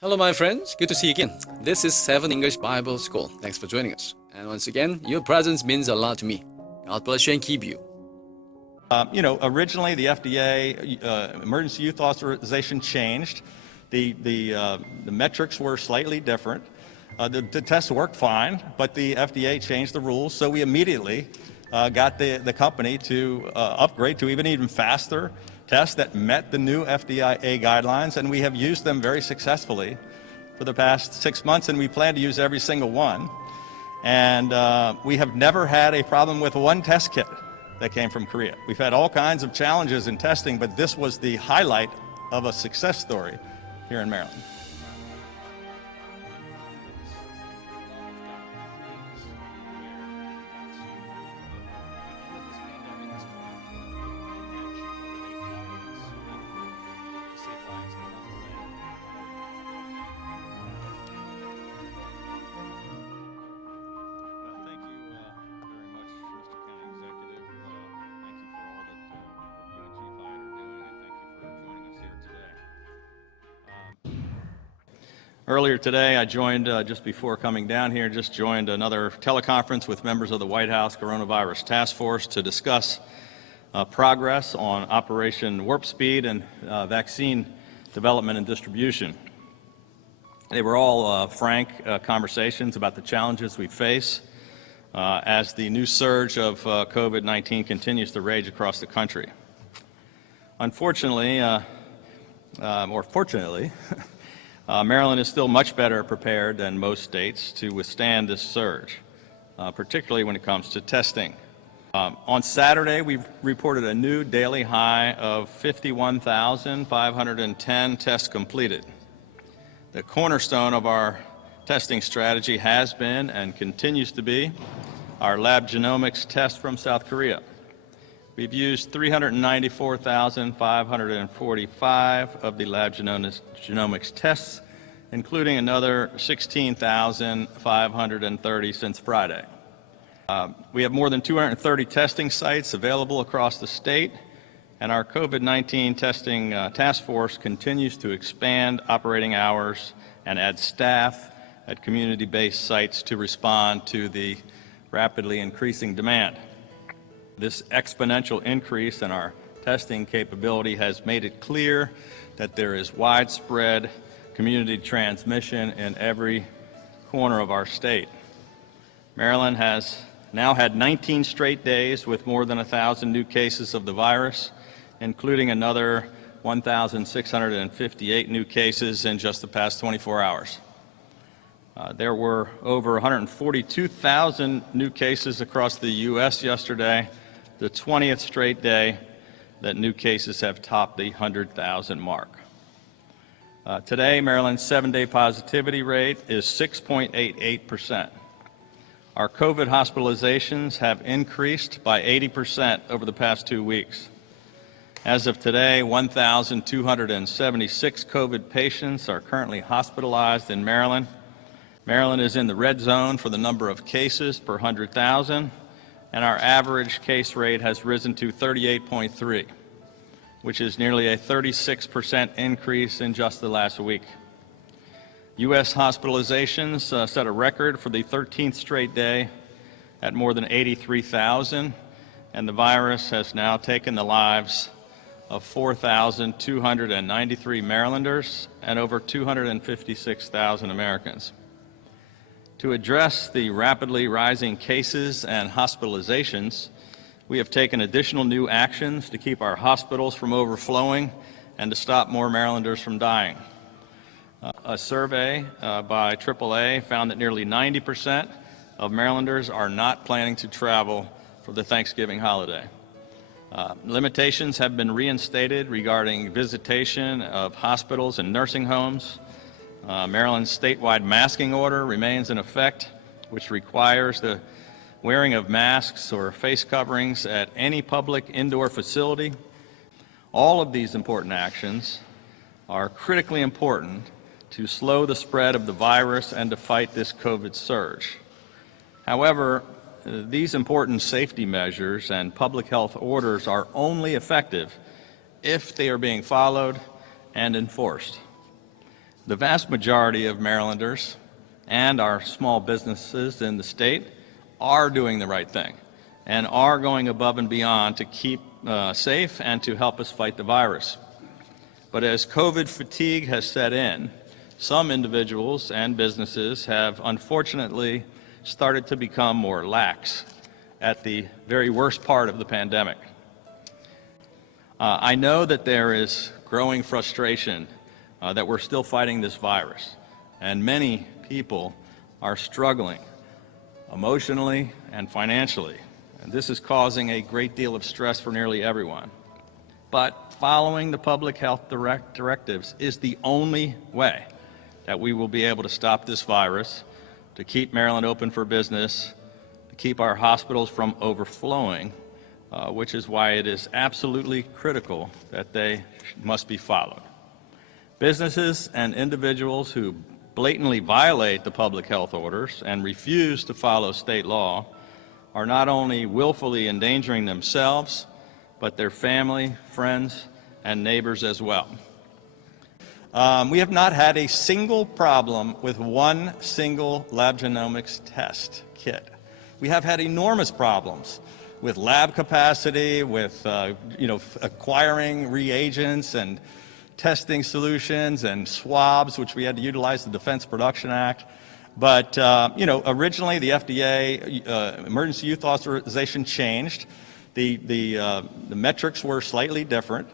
Hello, my friends. Good to see you again. This is 7 English Bible School. Thanks for joining us. And once again, your presence means a lot to me. God bless you and keep you. Originally the FDA emergency use authorization changed. The metrics were slightly different. The tests worked fine, but the FDA changed the rules, so we immediately got the company to upgrade to even faster tests that met the new FDA guidelines, and we have used them very successfully for the past 6 months, and we plan to use every single one. And we have never had a problem with one test kit that came from Korea. We've had all kinds of challenges in testing, but this was the highlight of a success story here in Maryland. Earlier today, I joined, just before coming down here, joined another teleconference with members of the White House Coronavirus Task Force to discuss progress on Operation Warp Speed and vaccine development and distribution. They were all frank conversations about the challenges we face as the new surge of COVID-19 continues to rage across the country. Unfortunately, or fortunately, Maryland is still much better prepared than most states to withstand this surge, particularly when it comes to testing. On Saturday, we reported a new daily high of 51,510 tests completed. The cornerstone of our testing strategy has been and continues to be our 랩지노믹스 test from South Korea. We've used 394,545 of the 랩지노믹스 tests, including another 16,530 since Friday. We have more than 230 testing sites available across the state, and our COVID-19 testing task force continues to expand operating hours and add staff at community-based sites to respond to the rapidly increasing demand. This exponential increase in our testing capability has made it clear that there is widespread community transmission in every corner of our state. Maryland has now had 19 straight days with more than 1,000 new cases of the virus, including another 1,658 new cases in just the past 24 hours. There were over 142,000 new cases across the U.S. yesterday, the 20th straight day that new cases have topped the 100,000 mark. Today, Maryland's 7-day positivity rate is 6.88%. Our COVID hospitalizations have increased by 80% over the past 2 weeks. As of today, 1,276 COVID patients are currently hospitalized in Maryland. Maryland is in the red zone for the number of cases per 100,000, and our average case rate has risen to 38.3, which is nearly a 36% increase in just the last week. U.S. hospitalizations set a record for the 13th straight day at more than 83,000, and the virus has now taken the lives of 4,293 Marylanders and over 256,000 Americans. To address the rapidly rising cases and hospitalizations, we have taken additional new actions to keep our hospitals from overflowing and to stop more Marylanders from dying. A survey by AAA found that nearly 90% of Marylanders are not planning to travel for the Thanksgiving holiday. Limitations have been reinstated regarding visitation of hospitals and nursing homes. Maryland's statewide masking order remains in effect, which requires the wearing of masks or face coverings at any public indoor facility. All of these important actions are critically important to slow the spread of the virus and to fight this COVID surge. However, these important safety measures and public health orders are only effective if they are being followed and enforced. The vast majority of Marylanders and our small businesses in the state are doing the right thing and are going above and beyond to keep safe and to help us fight the virus. But as COVID fatigue has set in, some individuals and businesses have unfortunately started to become more lax at the very worst part of the pandemic. I know that there is growing frustration that we're still fighting this virus, and many people are struggling emotionally and financially, and this is causing a great deal of stress for nearly everyone. But following the public health directives is the only way that we will be able to stop this virus, to keep Maryland open for business, to keep our hospitals from overflowing, which is why it is absolutely critical that they must be followed. Businesses and individuals who blatantly violate the public health orders and refuse to follow state law are not only willfully endangering themselves, but their family, friends, and neighbors as well. We have not had a single problem with one single lab genomics test kit. We have had enormous problems with lab capacity, with acquiring reagents and testing solutions and swabs, which we had to utilize the Defense Production Act. But originally the FDA emergency use authorization changed. The metrics were slightly different.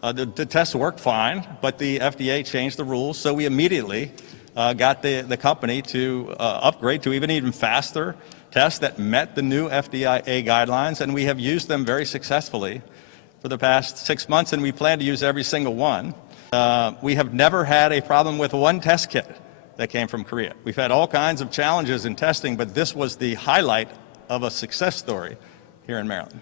The tests worked fine, but the FDA changed the rules, so we immediately got the company to upgrade to even faster tests that met the new FDA guidelines, and we have used them very successfully for the past 6 months, and we plan to use every single one. We have never had a problem with one test kit that came from Korea. We've had all kinds of challenges in testing, but this was the highlight of a success story here in Maryland.